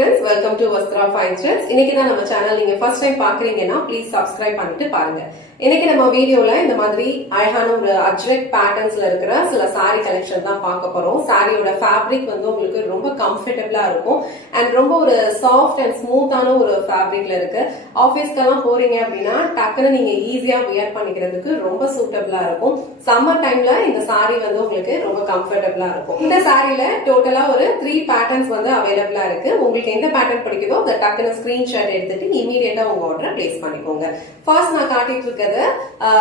friends, welcome to Vastra Fine Threads. இன்னைக்கு தான் நம்ம சேனல் நீங்க ஃபர்ஸ்ட் டைம் பாக்குறீங்கன்னா ப்ளீஸ் சப்ஸ்கிரைப் பண்ணிட்டு பாருங்க. இன்னைக்கு நம்ம வீடியோல இந்த மாதிரி அழகான ஒரு அஜ்ரக் பேட்டர்ன்ஸ்ல இருக்கிற சில சாரி கலெக்ஷன் தான் பார்க்க போறோம். சாரியோட ஃபேப்ரிக் வந்து உங்களுக்கு ரொம்ப கம்ஃபர்டபிளா இருக்கும் அண்ட் ரொம்ப ஒரு சாஃப்ட் அண்ட் ஸ்மூத்தான ஒரு ஃபேப்ரிக்ல இருக்கு. ஆபீஸ்க்கெல்லாம் போறீங்க அப்படின்னா டக்குன்னு நீங்க ஈஸியா வியர் பண்ணிக்கிறதுக்கு ரொம்ப சூட்டபிளா இருக்கும். சம்மர் டைம்ல இந்த சாரி வந்து உங்களுக்கு ரொம்ப கம்ஃபர்டபிளா இருக்கும். இந்த சாரியில டோட்டலா ஒரு 3 பேட்டர்ன்ஸ் வந்து அவைலபிளா இருக்கு. உங்களுக்கு எந்த பேட்டர்ன் பிடிக்குதோ அந்த டக்குன்னு ஸ்கிரீன்ஷாட் எடுத்துட்டு இமீடியட்டா உங்க ஆர்டரை பிளேஸ் பண்ணிக்கோங்க. ஃபர்ஸ்ட் நான் காட்டிட்டு இருக்கிறது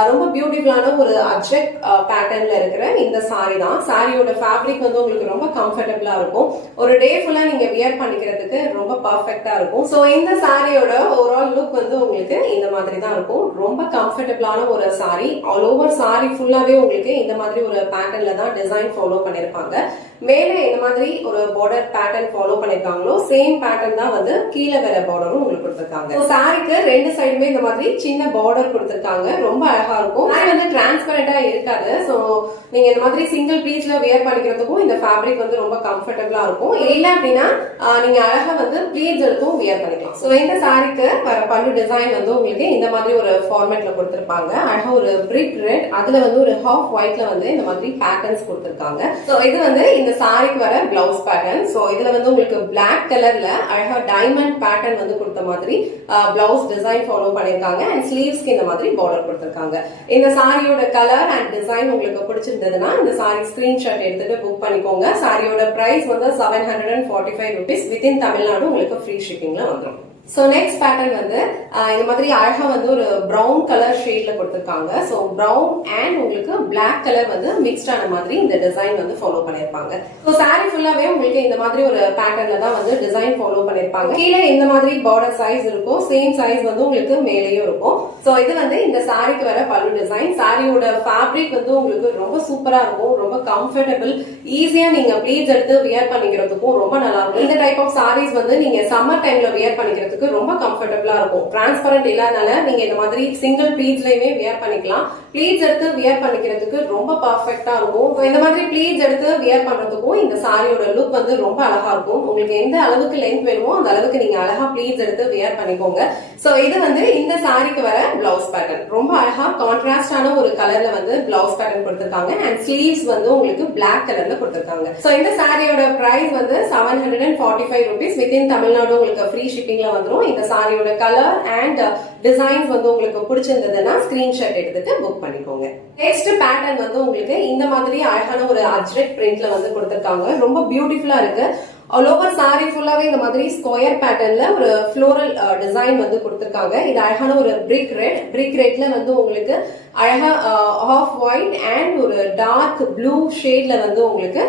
ரொம்ப பியூட்டிஃபுல்லான ஒரு அஜ்ரக் பேட்டர்ன்ல இருக்கிற இந்த சாரி தான். சாரியோட ஃபேப்ரிக் வந்து உங்களுக்கு ரொம்ப கம்ஃபர்டபிளா இருக்கும். ஒரு டே ஃபுல்லா நீங்க வியர் பண்ணிக்கிறதுக்கு ரொம்ப பர்ஃபெக்ட்டா இருக்கும். சோ இந்த சாரியோட ஓவரால் லுக் வந்து உங்களுக்கு இந்த மாதிரி தான் இருக்கும். ரொம்ப கம்ஃபர்டபிளான ஒரு சாரி. ஆல் ஓவர் சாரி ஃபுல்லாவே உங்களுக்கு இந்த மாதிரி ஒரு பேட்டர்ன்ல தான் டிசைன் ஃபாலோ பண்ணிருப்பாங்க. மேலே இந்த மாதிரி ஒரு பார்டர் பேட்டர்ன் ஃபாலோ பண்ணிருக்காங்களோ சேம் பேட்டர்ன் தான் வந்து கீழே வர பார்டரும் உங்களுக்கு கொடுத்திருக்காங்க. சாரிக்கு ரெண்டு சைடுமே இந்த மாதிரி சின்ன பார்டர் கொடுத்திருக்காங்க. ரொம்ப அழகா இருக்கும். சாரி வந்து டிரான்ஸ்பரண்டா இருக்காது. சோ நீங்க இந்த மாதிரி சிங்கிள் பீஸ்ல வியர் பண்ணிக்கிறதுக்கும் இந்த ஃபேப்ரிக் வந்து ரொம்ப கம்ஃபர்டபிளா இருக்கும். இல்ல அப்படின்னா நீங்க அழகா வந்து ப்ளீட்ஸ் எடுத்தும் வியர் பண்ணிக்கலாம். சோ இந்த சாரிக்கு வர பல்லு டிசைன் வந்து உங்களுக்கு இந்த மாதிரி ஒரு ஃபார்மேட்ல கொடுத்திருப்பாங்க. அழகா ஒரு பிரிக் ரெட், அதுல வந்து ஒரு ஹாஃப் ஒயிட்ல வந்து இந்த மாதிரி பேட்டர்ன்ஸ் கொடுத்திருக்காங்க. சோ இது வந்து இந்த சாரிக்கு வர பிளவுஸ் பேட்டர்ன். சோ இதுல வந்து உங்களுக்கு பிளாக் கலர்ல அழகா டைமண்ட் பேட்டர்ன் வந்து கொடுத்த மாதிரி பிளவுஸ் டிசைன் ஃபாலோ பண்ணிருக்காங்க அண்ட் ஸ்லீவ்ஸ்க்கு இந்த மாதிரி பார்டர் கொடுத்திருக்காங்க. இந்த சாரியோட கலர் அண்ட் டிசைன் உங்களுக்கு பிடிச்சிருந்ததுன்னா இந்த சாரி ஸ்கிரீன்ஷாட் எடுத்துட்டு புக் பண்ணிக்கோங்க. சாரியோட பிரைஸ் வந்து 745 rupees. வித்தின் தமிழ்நாடு உங்களுக்கு ஃப்ரீ ஷிப்பிங்ல வந்துடும். சோ நெக்ஸ்ட் பேட்டர்ன் வந்து இந்த மாதிரி அழகா வந்து ஒரு பிரவுன் கலர் ஷேட்ல கொடுத்திருக்காங்க. சோ பிரவுன் அண்ட் உங்களுக்கு பிளாக் கலர் வந்து மிக்ஸ்ட் ஆன மாதிரி இந்த டிசைன் வந்து ஃபாலோ பண்ணிருப்பாங்க. சோ சாரி ஃபுல்லாவே உங்களுக்கு இந்த மாதிரி ஒரு பேட்டர்ன்ல தான் வந்து டிசைன் ஃபாலோ பண்ணிருப்பாங்க. கீழே இந்த மாதிரி பார்டர் சைஸ் இருக்கும். சேம் சைஸ் வந்து உங்களுக்கு மேலேயும் இருக்கும். சோ இது வந்து இந்த சாரிக்கு வர பல்லு டிசைன். சாரியோட ஃபேப்ரிக் வந்து உங்களுக்கு ரொம்ப சூப்பரா இருக்கும். ரொம்ப கம்ஃபர்டபிள். ஈஸியா நீங்க ப்ளீட்ஸ் எடுத்து வியர் பண்ணிக்கிறதுக்கும் ரொம்ப நல்லா இருக்கும். இந்த டைப் ஆஃப் சாரீஸ் வந்து நீங்க சம்மர் டைம்ல வியர் பண்ணிக்கிறதுக்கு ரொம்ப கம்ஃபர்டபிளா இருக்கும். டிரான்ஸ்பரண்ட் இல்லாதனால நீங்க இந்த மாதிரி சிங்கிள் ப்ளீட்ஸ்லயுமே வியர் பண்ணிக்கலாம். ப்ளீட்ஸ் எடுத்து வியர் பண்ணிக்கிறதுக்கு ரொம்ப பர்ஃபெக்ட்டா இருக்கும். இந்த மாதிரி ப்ளீட்ஸ் எடுத்து வியர் பண்றதுக்கும் இந்த சாரியோட லுக் வந்து ரொம்ப அழகா இருக்கும். உங்களுக்கு எந்த அளவுக்கு லென்த் வேணுமோ அந்த அளவுக்கு நீங்க அழகா ப்ளீட்ஸ் எடுத்து வியர் பண்ணிக்கோங்க. சோ இது வந்து இந்த சாரிக்கு வர பிளவுஸ் பேட்டர்ன். ரொம்ப அழகா கான்ட்ராஸ்டான ஒரு கலர்ல வந்து பிளவுஸ் பேட்டர்ன் கொடுத்திருக்காங்க அண்ட் ஸ்லீவ்ஸ் வந்து உங்களுக்கு பிளாக் கலர்ல கொடுத்திருக்காங்க. சோ இந்த சாரியோட பிரைஸ் வந்து 745 rupees. வித்தின் தமிழ்நாடு உங்களுக்கு ஃப்ரீ ஷிப்பிங்ல வந்துரும். இந்த சாரியோட கலர் அண்ட் டிசைன்ஸ் வந்து உங்களுக்கு பிடிச்சிருந்ததுன்னா ஸ்கிரீன்ஷாட் எடுத்துட்டு புக் பண்ணிக்கோங்க. நெக்ஸ்ட் பேட்டர்ன் வந்து உங்களுக்கு இந்த மாதிரி அழகான ஒரு அஜ்ரக் பிரிண்ட்ல வந்து கொடுத்திருக்காங்க. ரொம்ப பியூட்டிஃபுல்லா இருக்கு. ஆல் ஓவர் சாரி ஃபுல்லாவே இந்த மாதிரி ஸ்கொயர் பேட்டர்ன்ல ஒரு ஃப்ளோரல் டிசைன் வந்து கொடுத்திருக்காங்க. இது அழகான ஒரு பிரிக் ரெட்ல வந்து உங்களுக்கு அழகா ஆஃப் ஒயிட் அண்ட் ஒரு டார்க் ப்ளூ ஷேட்ல வந்து உங்களுக்கு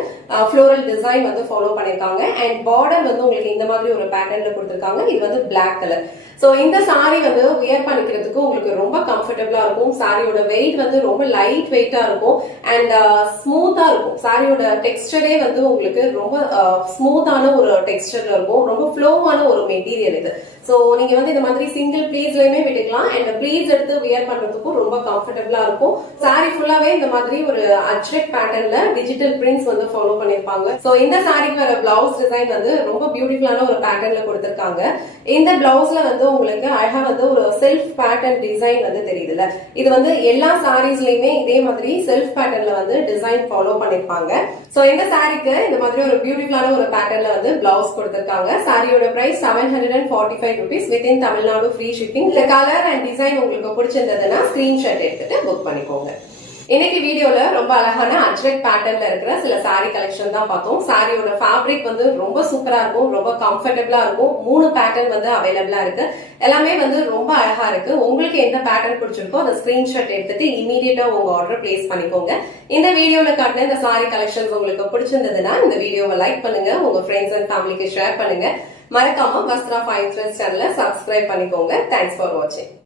ஃப்ளோரல் டிசைன் வந்து ஃபாலோ பண்ணிருக்காங்க அண்ட் பார்டர் வந்து உங்களுக்கு இந்த மாதிரி ஒரு பேட்டர்ன்ல கொடுத்திருக்காங்க. இது வந்து பிளாக் கலர். சோ இந்த சாரி வந்து வியர் பண்ணிக்கிறதுக்கு உங்களுக்கு ரொம்ப கம்ஃபர்டபிளா இருக்கும். சாரியோட வெயிட் வந்து ரொம்ப லைட் வெயிட்டா இருக்கும் அண்ட் ஸ்மூத்தா இருக்கும். சாரியோட டெக்ஸ்டரே வந்து உங்களுக்கு ரொம்ப ஸ்மூத்தான ஒரு டெக்ஸ்டர்ல இருக்கும். ரொம்ப ஃப்ளோவான ஒரு மெட்டீரியல் இது. சோ நீங்க வந்து இந்த மாதிரி சிங்கிள் ப்ளீட்ஸ்லயுமே விட்டுக்கலாம் அண்ட் ப்ளீட்ஸ் எடுத்து வியர் பண்றதுக்கும் ரொம்ப கம்ஃபர்டபிளா இருக்கும். சாரி ஃபுல்லாவே இந்த மாதிரி ஒரு அஜ்ரக் பேட்டர்ன்ல டிஜிட்டல் பிரிண்ட்ஸ் வந்து ஃபாலோ பண்ணிருப்பாங்க. சோ இந்த சாரிக்கு வர பிளவுஸ் டிசைன் வந்து ரொம்ப பியூட்டிஃபுல்லான ஒரு பேட்டர்ன்ல கொடுத்திருக்காங்க. இந்த பிளவுஸ்ல வந்து உங்களுக்கு அழகா வந்து ஒரு செல்ஃப் பேட்டர்ன் டிசைன் வந்து தெரியுதுல்ல, இது வந்து எல்லா சாரீஸ்லயுமே இதே மாதிரி செல்ஃப் பேட்டர்ன்ல வந்து டிசைன் ஃபாலோ பண்ணிருப்பாங்க. சோ இந்த சாரிக்கு இந்த மாதிரி ஒரு பியூட்டிஃபுல்லான ஒரு பேட்டர்ன்ல வந்து பிளவுஸ் கொடுத்திருக்காங்க. சாரியோட price 745 rupees. Within Tamil Nadu free shipping. இந்த கலர் அண்ட் டிசைன் உங்களுக்கு பிடிச்சிருந்ததுன்னா ஸ்கிரீன்ஷாட் எடுத்துட்டு புக் பண்ணிக்கோங்க. இன்னைக்கு வீடியோல ரொம்ப அழகான அஜ்ரக் பேட்டர்ன்ல இருக்கிற சில சாரி கலெக்ஷன் தான் பார்த்தோம். சாரியோட ஃபேப்ரிக் வந்து ரொம்ப சூப்பரா இருக்கும். ரொம்ப கம்ஃபர்டபிளா இருக்கும். 3 பேட்டர்ன் வந்து அவைலபிளா இருக்கு. எல்லாமே வந்து ரொம்ப அழகா இருக்கு. உங்களுக்கு எந்த பேட்டர்ன் பிடிச்சிருக்கோ அந்த ஸ்கிரீன்ஷாட் எடுத்துட்டு இமீடியட்டா உங்க ஆர்டர் பிளேஸ் பண்ணிக்கோங்க. இந்த வீடியோல காட்டின இந்த சாரி கலெக்ஷன்ஸ் உங்களுக்கு பிடிச்சிருந்ததுன்னா இந்த வீடியோவை லைக் பண்ணுங்க. உங்க ஃப்ரெண்ட்ஸ் அண்ட் ஃபேமிலிக்கு ஷேர் பண்ணுங்க. மறக்காம வஸ்த்ரா ஃபைன் த்ரெட்ஸ் சேனலை சப்ஸ்கிரைப் பண்ணிக்கோங்க. தேங்க்ஸ் ஃபார் வாட்சிங்.